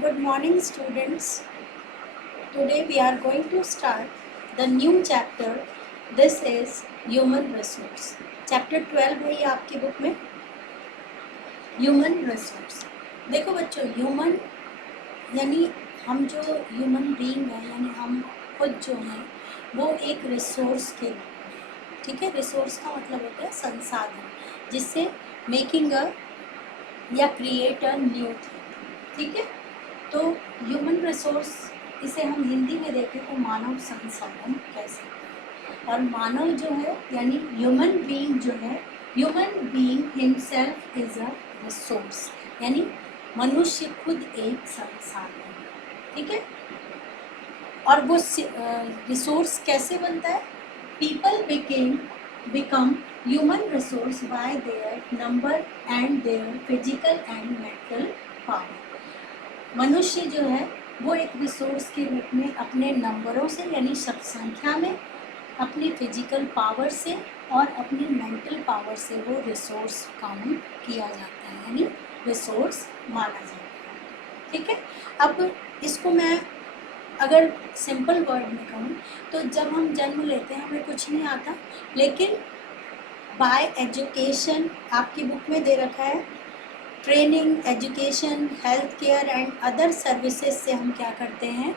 Good morning, students. Today we are going to start the new chapter. This is human resource. Chapter 12 है ये आपकी book में, human resource. देखो बच्चों, human यानी हम जो ह्यूमन बीइंग है, यानी हम खुद जो हैं वो एक रिसोर्स के, ठीक है। रिसोर्स का मतलब होता है संसाधन, जिससे मेकिंग अ या क्रिएट अ न्यू थिंग, ठीक है। तो ह्यूमन रिसोर्स, इसे हम हिंदी में देखें तो मानव संसाधन कह सकते हैं। और मानव जो है यानी ह्यूमन बीइंग जो है, human being himself is a resource, यानी मनुष्य खुद एक संसाधन है, ठीक है। और वो रिसोर्स कैसे बनता है? People become human resource bye their number and their physical and mental power. मनुष्य जो है वो एक रिसोर्स के रूप में अपने नंबरों से यानी संख्या में, अपनी फिजिकल पावर से और अपनी मेंटल पावर से वो रिसोर्स काउंट किया जाता है, यानी रिसोर्स माना जाता है, ठीक है। अब इसको मैं अगर सिंपल वर्ड में कहूँ तो जब हम जन्म लेते हैं हमें कुछ नहीं आता, लेकिन बाय एजुकेशन, आपकी बुक में दे रखा है, training, education, health care and other services से हम क्या करते हैं,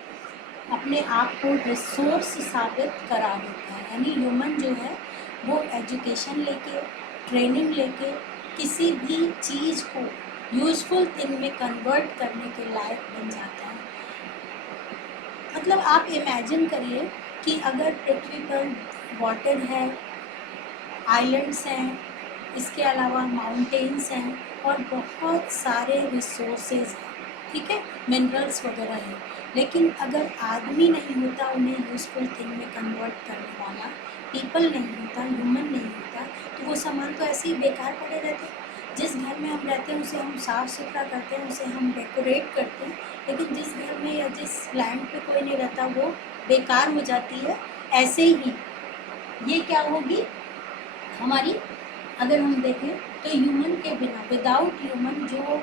अपने आप को रिसोर्स साबित करा देते हैं। यानी ह्यूमन जो है वो एजुकेशन लेके, ट्रेनिंग लेके किसी भी चीज़ को यूजफुल थिंग में कन्वर्ट करने के लायक बन जाता है। मतलब आप इमेजिन करिए कि अगर पृथ्वी पर वाटर है, आइलैंड्स हैं, इसके अलावा माउंटेन्स हैं और बहुत सारे रिसोर्सेज हैं, ठीक है, मिनरल्स वगैरह हैं, लेकिन अगर आदमी नहीं होता उन्हें यूजफुल थिंग में कन्वर्ट करने वाला, पीपल नहीं होता, ह्यूमन नहीं होता, तो वो सामान तो ऐसे ही बेकार पड़े रहते हैं। जिस घर में हम रहते हैं उसे हम साफ़ सुथरा करते हैं, उसे हम डेकोरेट करते हैं, लेकिन जिस घर में या जिस लैंड पे कोई नहीं रहता वो बेकार हो जाती है। ऐसे ही ये क्या होगी हमारी, अगर हम देखें तो ह्यूमन के बिना, विदाउट ह्यूमन, जो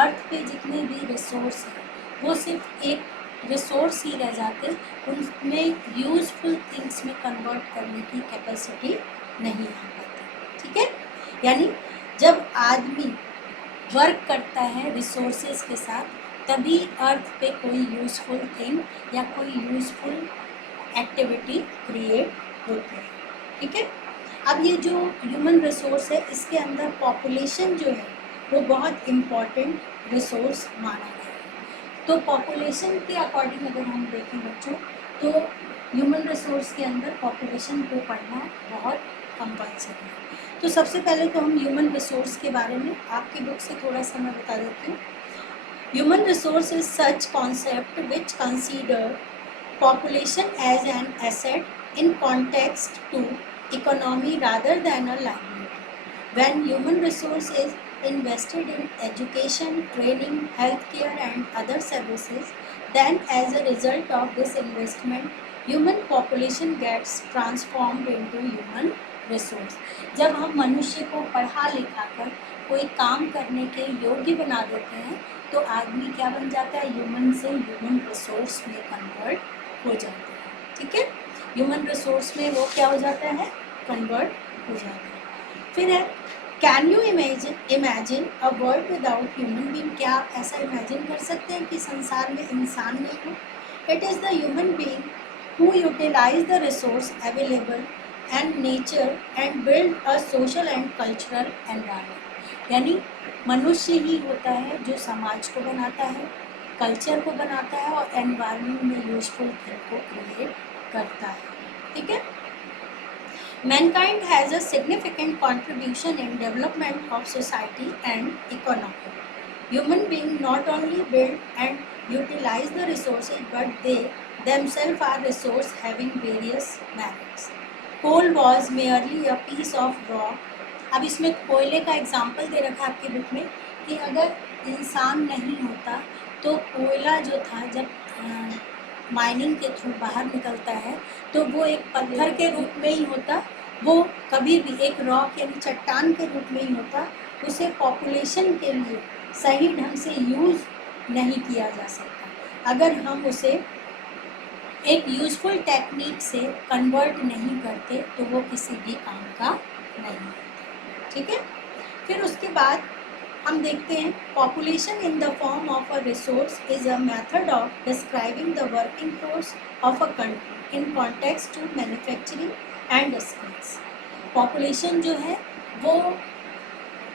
अर्थ पे जितने भी रिसोर्स हैं वो सिर्फ एक रिसोर्स ही रह जाते, उनमें यूजफुल थिंग्स में कन्वर्ट करने की कैपेसिटी नहीं आ पाती, ठीक है। यानी जब आदमी वर्क करता है रिसोर्सेज के साथ, तभी अर्थ पे कोई यूजफुल थिंग या कोई यूजफुल एक्टिविटी क्रिएट होती है, ठीक है। अब ये जो ह्यूमन रिसोर्स है इसके अंदर पॉपुलेशन जो है वो बहुत इम्पॉर्टेंट रिसोर्स माना गया है। तो पॉपुलेशन के अकॉर्डिंग अगर हम देखें बच्चों, तो ह्यूमन रिसोर्स के अंदर पॉपुलेशन को पढ़ना बहुत कंपल्सरी है। तो सबसे पहले तो हम ह्यूमन रिसोर्स के बारे में आपकी बुक से थोड़ा सा मैं बता देती हूँ। Human resource is such concept which consider population as an asset in context to economy rather than a liability. When human resource is invested in education, training, healthcare and other services, then as a result of this investment, human population gets transformed into human resource. जब हम मनुष्य को पढ़ा लिखा कर कोई काम करने के योग्य बना देते हैं तो आदमी क्या बन जाता है, ह्यूमन से ह्यूमन रिसोर्स में कन्वर्ट हो जाता है, ठीक है। ह्यूमन रिसोर्स में वो क्या हो जाता है, कन्वर्ट हो जाता है। फिर है, can you imagine a world without human being. क्या आप ऐसा इमेजिन कर सकते हैं कि संसार में इंसान नहीं हो? It is the human being who utilize the resource available and nature and build a social and cultural environment. यानी मनुष्य ही होता है जो समाज को बनाता है, कल्चर को बनाता है और एनवायरनमेंट में यूजफुल थिंग को क्रिएट करता है, ठीक है। Mankind has a significant contribution in development of society and economy. Human being not only build and utilize the resources but they themselves are resource having various merits. Coal was merely a piece of rock. अब इसमें कोयले का example दे रखा है आपकी book में कि अगर इंसान नहीं होता तो कोयला जो था जब माइनिंग के थ्रू बाहर निकलता है तो वो एक पत्थर के रूप में ही होता, वो कभी भी एक रॉक यानी चट्टान के रूप में ही होता। उसे पॉपुलेशन के लिए सही ढंग से यूज़ नहीं किया जा सकता अगर हम उसे एक यूजफुल टेक्निक से कन्वर्ट नहीं करते तो वो किसी भी काम का नहीं है। ठीक है, फिर उसके बाद हम देखते हैं population in the form of a resource is a method of describing the working force of a country in context to manufacturing and skills. Population जो है वो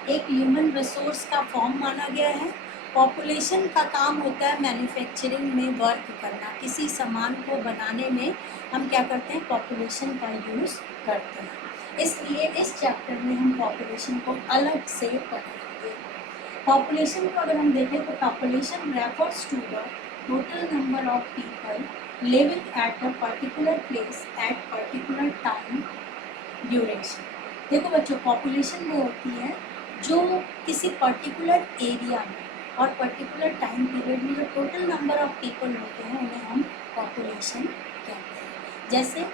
एक ह्यूमन रिसोर्स का फॉर्म माना गया है। पॉपुलेशन का काम होता है मैन्युफैक्चरिंग में वर्क करना, किसी सामान को बनाने में हम क्या करते हैं, पॉपुलेशन का यूज़ करते हैं। इसलिए इस चैप्टर में हम पॉपुलेशन को अलग से पढ़ेंगे। पॉपुलेशन को अगर हम देखें तो population refers to the total number of people living at a particular place at particular time duration. देखो बच्चों, पॉपुलेशन वो होती है जो किसी पर्टिकुलर एरिया में और पर्टिकुलर टाइम पीरियड में जो टोटल नंबर ऑफ पीपल होते हैं उन्हें हम पॉपुलेशन कहते हैं। जैसे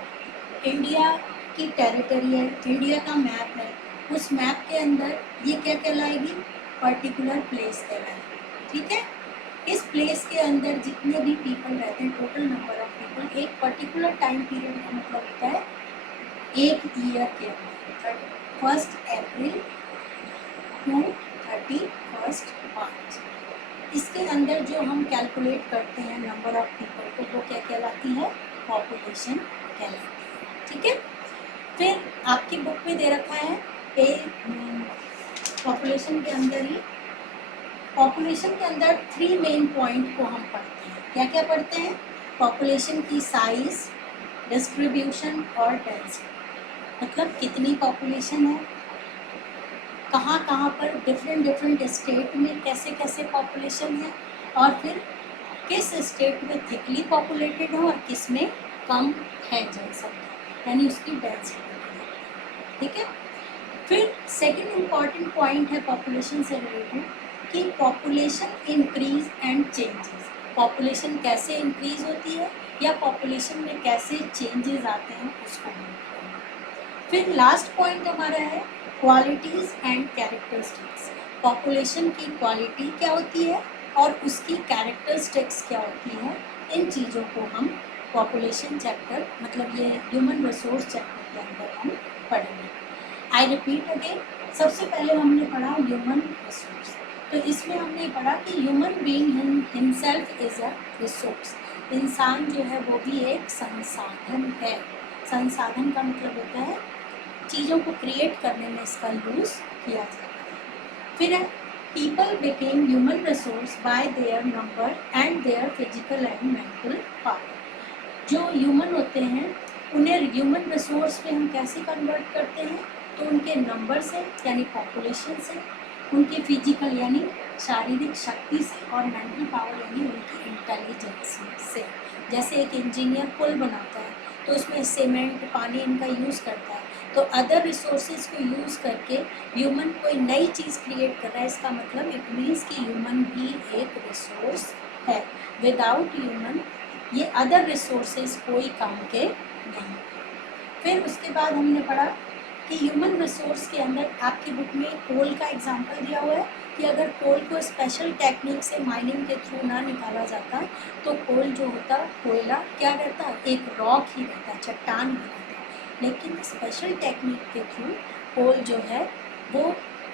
इंडिया की टेरिटरी है, इंडिया का मैप है, उस मैप के अंदर ये क्या कहलाएगी, पर्टिकुलर प्लेस कहलाएगी। ठीक है, इस प्लेस के अंदर जितने भी पीपल रहते हैं, टोटल नंबर ऑफ पीपल, एक पर्टिकुलर टाइम पीरियड का मतलब होता है एक ईयर के अंदर 1 अप्रैल टू 31 मार्च, इसके अंदर जो हम कैलकुलेट करते हैं नंबर ऑफ पीपल को, वो क्या कहलाती है, पॉपुलेशन कहलाती है। ठीक है, फिर आपकी बुक में दे रखा है पॉपुलेशन के अंदर ही, पॉपुलेशन के अंदर 3 मेन पॉइंट को हम पढ़ते हैं। क्या क्या पढ़ते हैं, पॉपुलेशन की साइज, डिस्ट्रीब्यूशन और डेंसिटी, मतलब कितनी पॉपुलेशन है, कहाँ कहाँ पर डिफरेंट स्टेट में कैसे कैसे पॉपुलेशन है, और फिर किस स्टेट में थिकली पॉपुलेटेड है और किस में कम है जनसंख्या, यानी उसकी डेंसिटी। ठीक है, फिर सेकंड इम्पॉर्टेंट पॉइंट है पॉपुलेशन से रिलेटेड कि population increase and changes, population कैसे इंक्रीज होती है या पॉपुलेशन में कैसे चेंजेस आते हैं उसको। फिर लास्ट पॉइंट हमारा है क्वालिटीज़ एंड कैरेक्टरिस्टिक्स, पॉपुलेशन की क्वालिटी क्या होती है और उसकी कैरेक्टरिस्टिक्स क्या होती है, इन चीज़ों को हम पॉपुलेशन चैप्टर, मतलब ये ह्यूमन रिसोर्स चैप्टर के अंदर हम पढ़ेंगे। आई रिपीट अगेन, सबसे पहले हमने पढ़ा ह्यूमन रिसोर्स, तो इसमें हमने पढ़ा कि human being himself is a resource, इंसान जो है वो भी एक संसाधन है। संसाधन का मतलब होता है चीज़ों को क्रिएट करने में इसका यूज़ किया जाता है। फिर है people became human resource bye their number and their physical and mental power. जो ह्यूमन होते हैं उन्हें ह्यूमन रिसोर्स में हम कैसे कन्वर्ट करते हैं, तो उनके नंबर से यानी पॉपुलेशन से, उनकी फिजिकल यानी शारीरिक शक्ति से, और मेंटल पावर यानी उनकी इंटेलिजेंस से। जैसे एक इंजीनियर पुल बनाता है तो उसमें सीमेंट, पानी इनका यूज़ करता है, तो अदर रिसोर्सेज को यूज़ करके ह्यूमन कोई नई चीज़ क्रिएट कर रहा है, इसका मतलब इट मीन्स कि ह्यूमन भी एक रिसोर्स है। विदाउट ह्यूमन ये अदर रिसोर्सेज कोई काम के नहीं। फिर उसके बाद हमने पढ़ा कि ह्यूमन रिसोर्स के अंदर आपकी बुक में कोल का एग्जांपल दिया हुआ है कि अगर कोल को स्पेशल टेक्निक से माइनिंग के थ्रू ना निकाला जाता तो कोल जो होता, कोयला क्या रहता, एक रॉक ही रहता, चट्टान ही रहता। लेकिन स्पेशल टेक्निक के थ्रू कोल जो है वो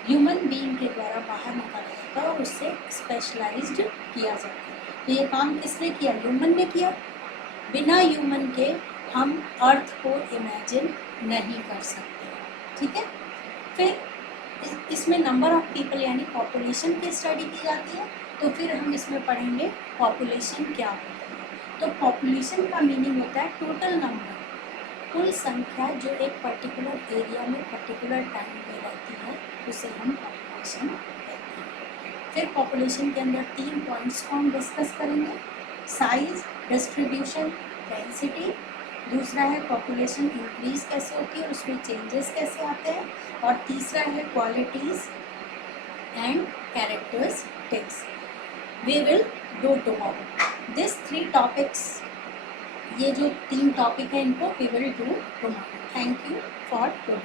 ह्यूमन बीइंग के द्वारा बाहर निकाला जाता है और उससे स्पेशलाइज्ड किया जाता है। तो ये काम किसने किया, ह्यूमन ने किया। बिना ह्यूमन के हम अर्थ को इमेजिन नहीं कर सकते। ठीक है, फिर इसमें नंबर ऑफ पीपल यानी पॉपुलेशन की स्टडी की जाती है। तो फिर हम इसमें पढ़ेंगे पॉपुलेशन क्या होता है। तो पॉपुलेशन का मीनिंग होता है टोटल नंबर, कुल संख्या जो एक पर्टिकुलर एरिया में पर्टिकुलर टाइम में रहती है उसे हम पॉपुलेशन कहते हैं। फिर पॉपुलेशन के अंदर 3 पॉइंट्स को हम डिस्कस करेंगे, साइज, डिस्ट्रीब्यूशन, डेंसिटी। दूसरा है पॉपुलेशन इंक्रीज कैसे होती है, उसमें चेंजेस कैसे आते हैं, और तीसरा है qualities and characteristics. We will do tomorrow this 3 topics, ये जो 3 टॉपिक हैं इनको we will do tomorrow. Thank you for today.